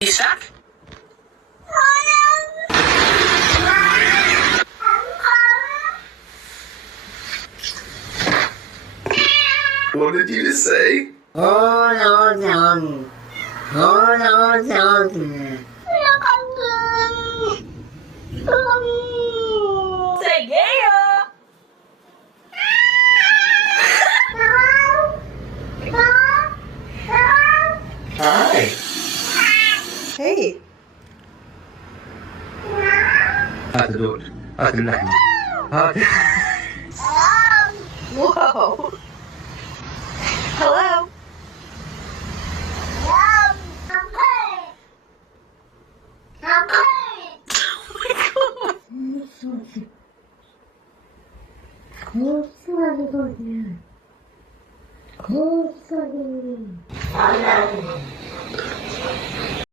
Isak? What did you just say? Hold on. Say yeah! Hi. Hey. هات دور. هات اللحمة. هات. Whoa. Hello.